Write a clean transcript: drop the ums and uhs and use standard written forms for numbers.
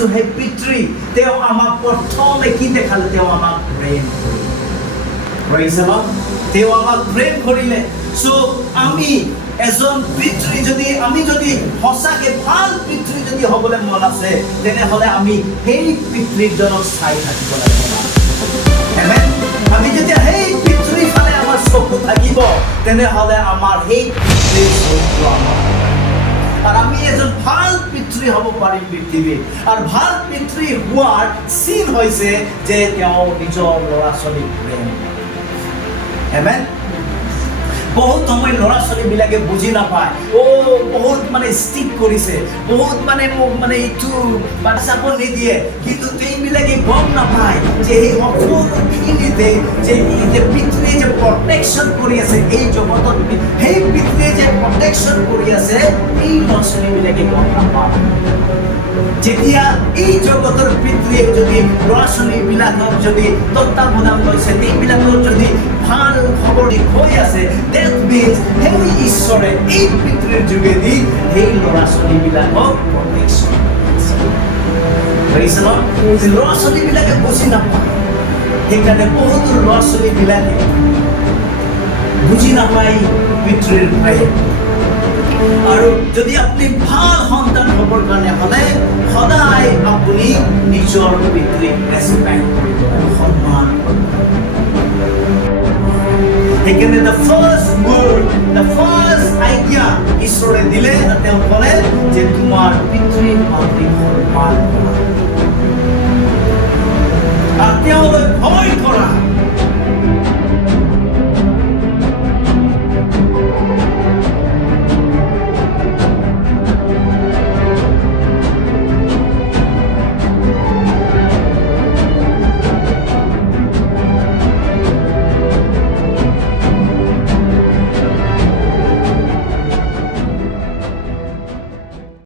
পাইছো হে পিতৃ তেওঁ আমাক প্ৰথমে কি দেখালে তেওঁ আমাক প্ৰেম কৰিলে praise the Lord তেওঁ আমাক প্ৰেম কৰিলে সো আমি এজন পিতৃ যদি আমি যদি হসাকে ভাল পিতৃ যদি হবলে মন আছে তেনেহলে আমি সেই পিতৃজনক চাই থাকিব লাগিব আমেন আমি যদি সেই পিতৃ ফালে আমাৰ চকু থাকিব তেনেহলে আমাৰ সেই পিতৃ চকু আমাৰ আৰ আমি এজন ভাল পিতৃ হব পাৰিম পৃথিৱীত আৰু ভাল পিতৃ হোৱাৰ চিন হৈছে যে তেওঁ নিজৰ ল'ৰা ছোৱালীক প্ৰেম আমেন বহুত সময় ল'ৰা ছোৱালীবিলাকে বুজি নাপায় বহুত মানে ষ্টিক কৰিছে বহুত মানে মোক মানে এইটো বাচ্চাব নিদিয়ে কিন্তু তেওঁবিলাকে গম নাপায় যে এই সকলোখিনিতে যে পিতৃয়ে যে প্ৰটেকশ্যন কৰি আছে এই জগতত সেই পিতৃয়ে যে প্ৰটেকশ্যন কৰি আছে এই ল'ৰা ছোৱালীবিলাকে গম নাপায় যেতিয়া এই জগতৰ পিতৃয়ে যদি ল'ৰা ছোৱালীবিলাকক যদি তত্ত্বাৱধান লৈছে তেওঁবিলাকৰ যদি ভাল খবৰ হৈ আছে that means সেই ঈশ্বৰে এই পিতৃৰ যোগেদি সেই ল'ৰা ছোৱালীবিলাকক প্ৰটেকশ্যন কৰিছে ল'ৰা ছোৱালীবিলাকে বুজি নাপায় সেইকাৰণে বহুত ল'ৰা ছোৱালীবিলাকে বুজি নাপায় পিতৃৰ প্ৰেম আৰু যদি আপুনি ভাল সন্তান হ'বৰ কাৰণে হ'লে সদায় আপুনি নিজৰ পিতৃক ৰেসপেক্ট কৰিব সন্মান কৰিব সেইকাৰণে the first word the first idea ঈশ্বৰে দিলে তেওঁ ক'লে যে তোমাৰ পিতৃ মাতৃক সন্মান কৰা আৰু তেওঁলৈ ভয় কৰা